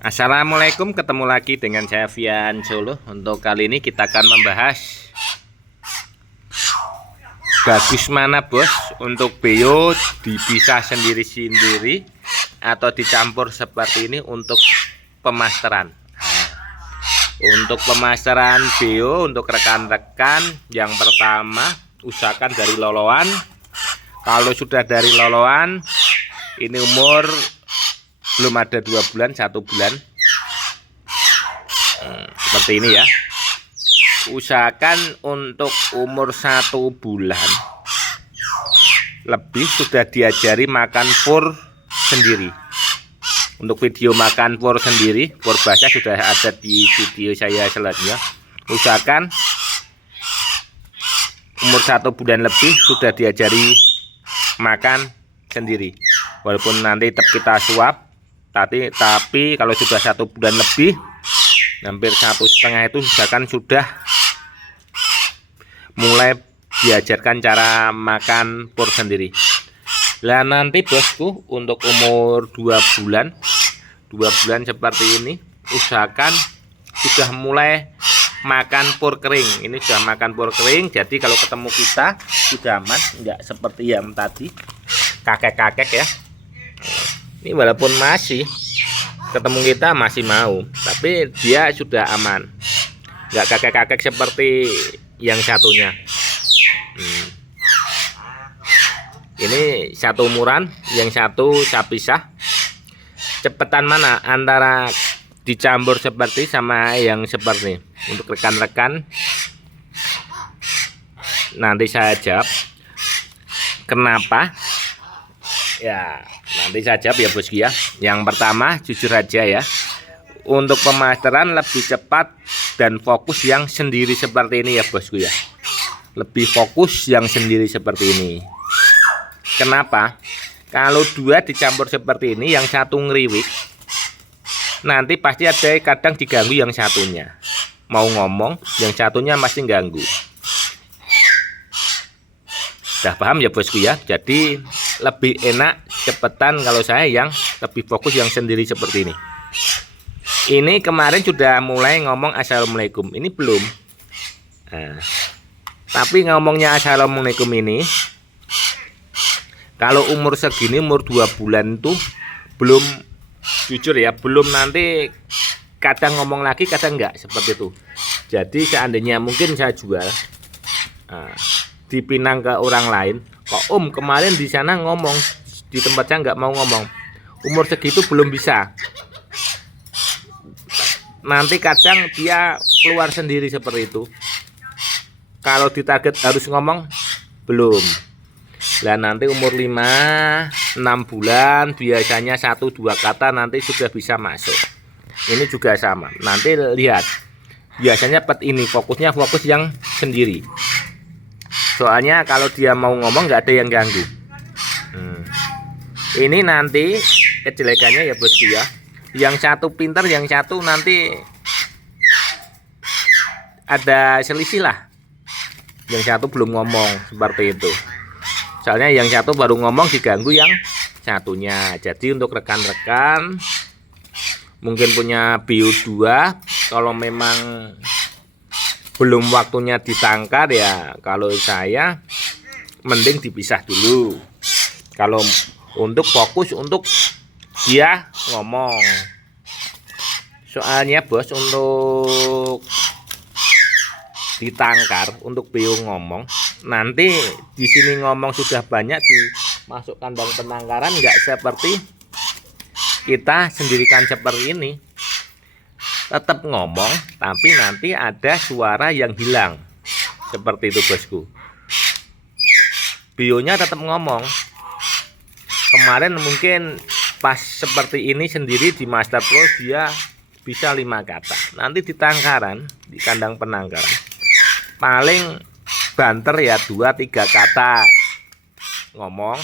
Assalamualaikum, ketemu lagi dengan saya Vian Solo. Untuk kali ini kita akan membahas bagus mana bos untuk beo dipisah sendiri-sendiri atau dicampur seperti ini untuk pemasteran. Untuk pemasteran beo untuk rekan-rekan, yang pertama usahakan dari loloan. Kalau sudah dari loloan, ini umur belum ada 2 bulan, 1 bulan, seperti ini ya. Usahakan untuk umur 1 bulan lebih sudah diajari makan pur sendiri. Untuk video makan pur sendiri, pur basah sudah ada di video saya selanjutnya. Usahakan umur 1 bulan lebih sudah diajari makan sendiri. Walaupun nanti tetap kita suap, tapi kalau sudah 1 bulan lebih, hampir 1,5 itu usahakan sudah mulai diajarkan cara makan pur sendiri. Nah nanti bosku, untuk umur 2 bulan seperti ini, usahakan sudah mulai makan pur kering. Ini sudah makan pur kering, jadi kalau ketemu kita sudah aman, enggak seperti yang tadi kakek-kakek ya. Ini walaupun masih ketemu kita masih mau, tapi dia sudah aman, enggak kakek-kakek seperti yang satunya. Ini satu umuran, yang satu saya pisah. Cepetan mana antara dicampur seperti sama yang seperti ini? Untuk rekan-rekan nanti saya jawab kenapa ya, nanti saya jawab ya bosku ya. Yang pertama, jujur aja ya, untuk pemasteran lebih cepat dan fokus yang sendiri seperti ini ya bosku ya. Lebih fokus yang sendiri seperti ini. Kenapa? Kalau dua dicampur seperti ini, yang satu ngeriwik, nanti pasti ada kadang diganggu yang satunya. Mau ngomong, yang satunya masih ganggu. Sudah paham ya bosku ya? Jadi lebih enak cepetan kalau saya yang lebih fokus yang sendiri seperti ini. Ini kemarin sudah mulai ngomong assalamualaikum, ini belum. Nah, tapi ngomongnya assalamualaikum ini, kalau umur segini, umur 2 bulan tuh belum, jujur ya, belum. Nanti kadang ngomong lagi, kadang enggak, seperti itu. Jadi seandainya mungkin saya jual, dipinang ke orang lain, kok kemarin di sana ngomong, di tempatnya nggak mau ngomong, umur segitu belum bisa. Nanti kadang dia keluar sendiri seperti itu. Kalau ditarget harus ngomong, belum. Lah nanti umur 5-6 bulan biasanya 1-2 kata nanti sudah bisa masuk. Ini juga sama. Nanti lihat, biasanya pet ini fokus yang sendiri. Soalnya kalau dia mau ngomong nggak ada yang ganggu. Ini nanti kejelekannya ya bosku ya. Yang satu pintar, yang satu nanti ada selisih lah. Yang satu belum ngomong seperti itu. Soalnya yang satu baru ngomong diganggu yang satunya. Jadi untuk rekan-rekan mungkin punya bio 2, kalau memang belum waktunya ditangkar ya, kalau saya mending dipisah dulu. Kalau untuk fokus untuk dia ngomong. Soalnya bos, untuk ditangkar, untuk bio ngomong, nanti di sini ngomong sudah banyak dimasuk kandang penangkaran, nggak seperti kita sendirikan seperti ini. Tetap ngomong, tapi nanti ada suara yang hilang. Seperti itu bosku. Bionya tetap ngomong. Kemarin mungkin pas seperti ini sendiri di Master Pro dia bisa 5 kata. Nanti di tangkaran, di kandang penangkaran, paling banter ya 2-3 kata ngomong,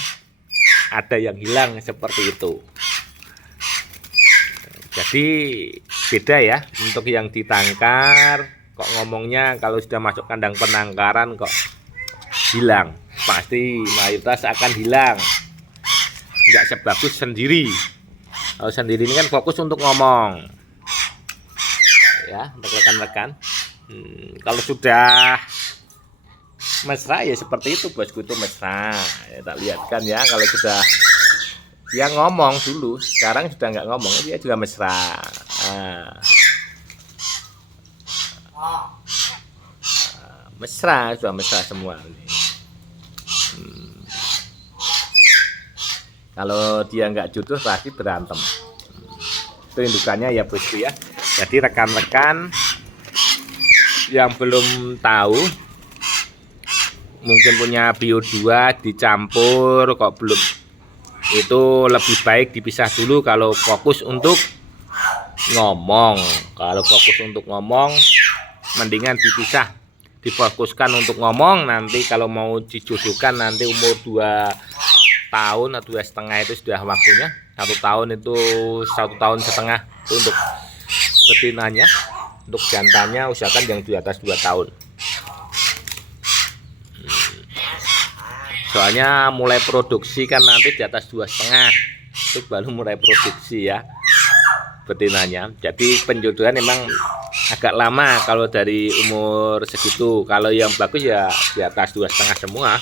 ada yang hilang seperti itu. Jadi beda ya, untuk yang ditangkar kok ngomongnya kalau sudah masuk kandang penangkaran kok hilang, pasti mayoritas akan hilang, nggak sebagus sendiri. Kalau sendiri ini kan fokus untuk ngomong, ya, untuk rekan-rekan. Kalau sudah mesra ya seperti itu, bosku itu mesra. Ya, tak lihat kan ya, kalau sudah dia ngomong dulu, sekarang sudah nggak ngomong, dia juga mesra. Mesra, sudah mesra semua. Kalau dia nggak jodoh pasti berantem. Itu indukannya ya bosku ya. Jadi rekan-rekan yang belum tahu, mungkin punya bio 2 dicampur kok belum, itu lebih baik dipisah dulu kalau fokus untuk ngomong. Kalau fokus untuk ngomong mendingan dipisah, difokuskan untuk ngomong. Nanti kalau mau dijodohkan nanti umur 2 tahun atau 2,5 itu sudah waktunya. 1 tahun itu 1,5 tahun itu untuk betinanya. Untuk jantannya usahakan yang di atas 2 tahun. Soalnya mulai produksi kan nanti di atas 2,5 itu baru mulai produksi ya betinanya. Jadi penjodohan memang agak lama kalau dari umur segitu. Kalau yang bagus ya di atas 2,5 semua.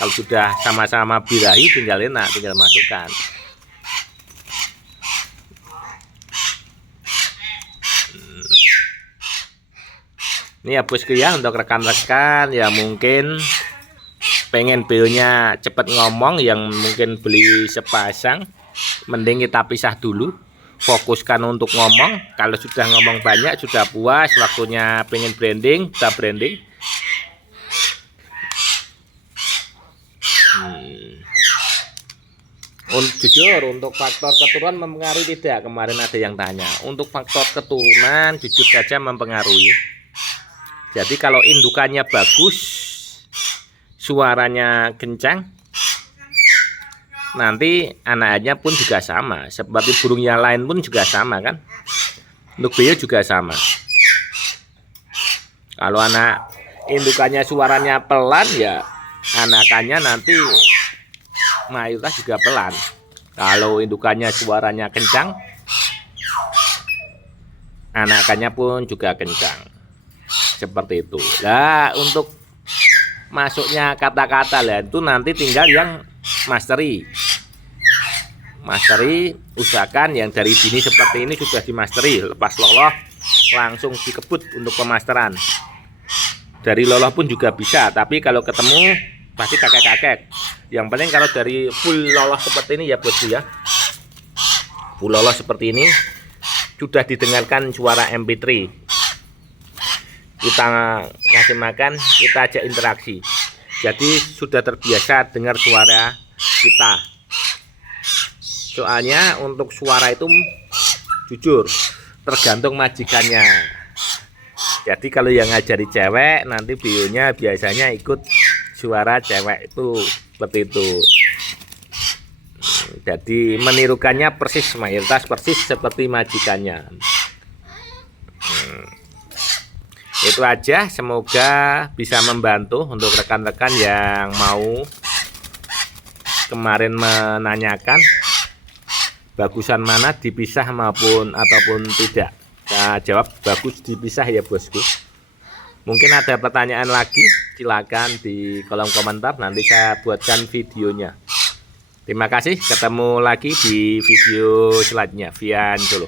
Kalau sudah sama-sama birahi tinggal enak, tinggal masukkan. Ini ya bosku ya, untuk rekan-rekan ya mungkin pengen bionya cepet ngomong, yang mungkin beli sepasang, mending kita pisah dulu, fokuskan untuk ngomong. Kalau sudah ngomong banyak, sudah puas, waktunya pengen branding, kita branding. Jujur untuk faktor keturunan mempengaruhi tidak? Kemarin ada yang tanya. Untuk faktor keturunan jujur saja mempengaruhi. Jadi kalau indukannya bagus, suaranya kencang, nanti anaknya pun juga sama. Seperti burung yang lain pun juga sama kan. Untuk bio juga sama. Kalau anak indukannya suaranya pelan ya anakannya nanti mayoritas juga pelan. Kalau indukannya suaranya kencang, anakannya pun juga kencang. Seperti itu. Nah, untuk masuknya kata-kata lah itu nanti tinggal yang masteri. Masteri usahakan yang dari bini seperti ini sudah dimasteri. Lepas loloh langsung dikebut untuk pemasteran. Dari loloh pun juga bisa, tapi kalau ketemu pasti kakek-kakek. Yang penting kalau dari full loloh seperti ini ya bosku ya, full loloh seperti ini sudah didengarkan suara MP3, kita ngasih makan, kita ajak interaksi, jadi sudah terbiasa dengar suara kita. Soalnya untuk suara itu jujur tergantung majikannya. Jadi kalau yang ngajari cewek nanti bionya biasanya ikut suara cewek itu, seperti itu. Jadi menirukannya persis, mayoritas persis seperti majikannya. Itu aja, semoga bisa membantu untuk rekan-rekan yang mau kemarin menanyakan bagusan mana dipisah maupun ataupun tidak. Saya jawab bagus dipisah ya bosku. Mungkin ada pertanyaan lagi, silakan di kolom komentar, nanti saya buatkan videonya. Terima kasih, ketemu lagi di video selanjutnya. Vian dulu.